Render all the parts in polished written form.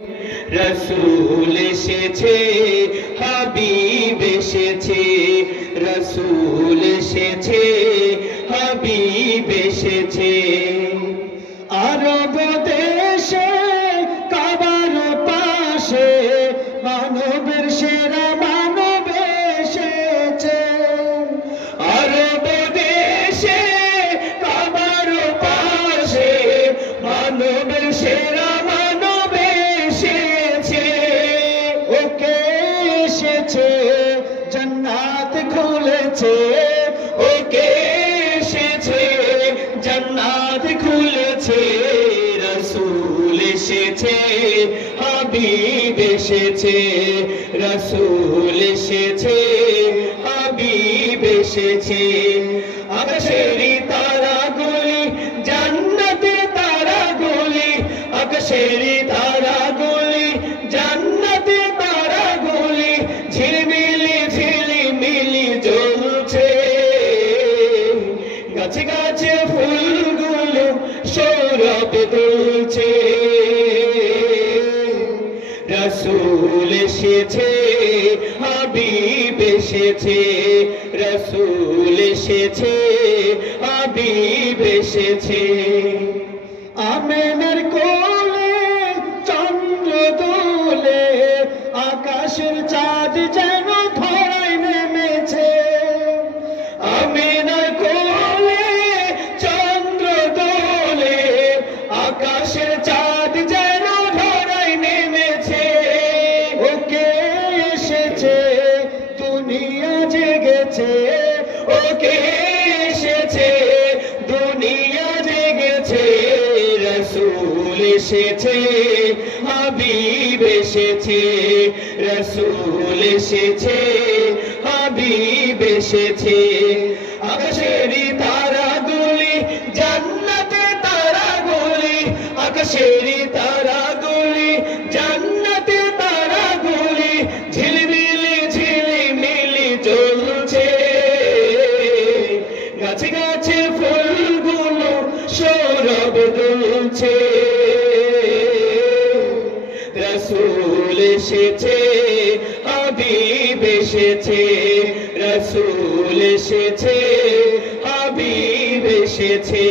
রসুল এসেছে, হাবিব এসেছে, রসুল এসেছে, হাবিব এসেছে। আরব দেশে কাবার পাশে মানবের সেরা মানব এসেছে। আরব দেশে কাবার পাশে মানবের সেরা মানব এসেছে। ওকে এসেছে, জান্নাত খুলেছে, ওকে এসেছে, জান্নাত খুলেছে। রসুল এসেছে, হাবিব এসেছে, রসুল এসেছে, হাবিব এসেছে। আকাশেরই তারাগুলি জান্নাতের তারাগুলি, আকাশেরই তারাগুলি জান্নাতের তারাগুলি ঝিলমিলি ঝিলিমিলি জ্বলছে। গাছে গাছে ফুলগুলো সৌরভ তুলছে। রসুল এসেছে, হাবিব এসেছে, রসুল এসেছে, হাবিব এসেছে। আমেনার কোলে চন্দ্র দোলে, আকাশের চাঁদ যেন ধরায় নেমেছে। আমেনার কোলে চন্দ্র দোলে, আকাশের চাঁদ যেন ধরায় নেমেছে। ওকে এসেছে, দুনিয়া জেগেছে, ওকে এসেছে, দুনিয়া জেগেছে। রসুল এসেছে, হাবিব এসেছে, রসুল এসেছে, হাবিব এসেছে। আকাশেরই তারাগুলি জান্নাতের তারাগুলি, আকাশেরই তারাগুলি জান্নাতের তারাগুলি ঝিলমিলি ঝিলিমিলি জ্বলছে। গাছে গাছে ফুলগুলো সৌরভ দুলছে। রসুল এসেছে, হাবিব এসেছে, রসুল এসেছে, হাবিব এসেছে।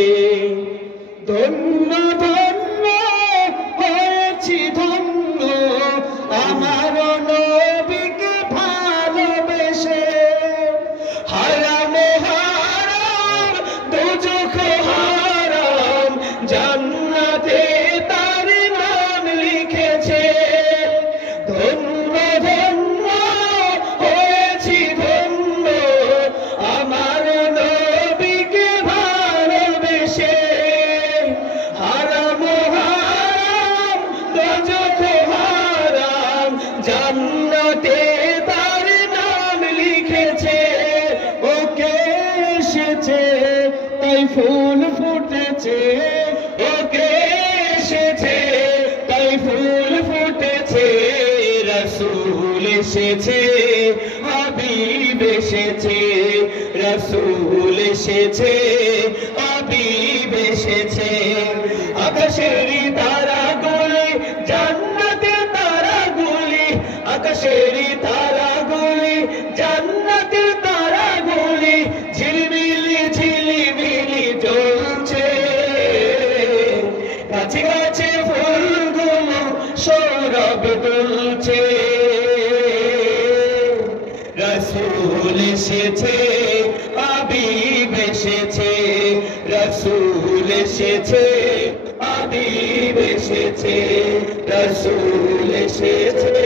ধন্য ধন্য হয়েছি ধন্য আমার নবীকে ভালোবেসে। হারাম হারাম দোজখ হারাম জান্নাতে তার নাম লিখেছে। ধন্য ধন্য হয়েছি ধন্য আমার নবীকে ভালোবেসে। হারাম হারাম দোজখ হারাম জান্নাতে তার নাম লিখেছে। ওকে এসেছে, তাই ফুল ফুটেছে, ওকে এসেছে, তাই ফুল ফুটেছে। রসুল এসেছে, হাবিব এসেছে, রসুল এসেছে, হাবিব এসেছে। আকাশেরই তারাগুলি জান্নাতের তারাগুলি, আকাশেরই তারাগুলি জান্নাতের তারাগুলি ঝিলমিলি ঝিলিমিলি জ্বলছে। গাছে গাছে ফুলগুলো সৌরভ তুলছে। রসুল এসেছে, হাবিব এসেছে, রসুল এসেছে, হাবিব এসেছে, রসুল এসেছে।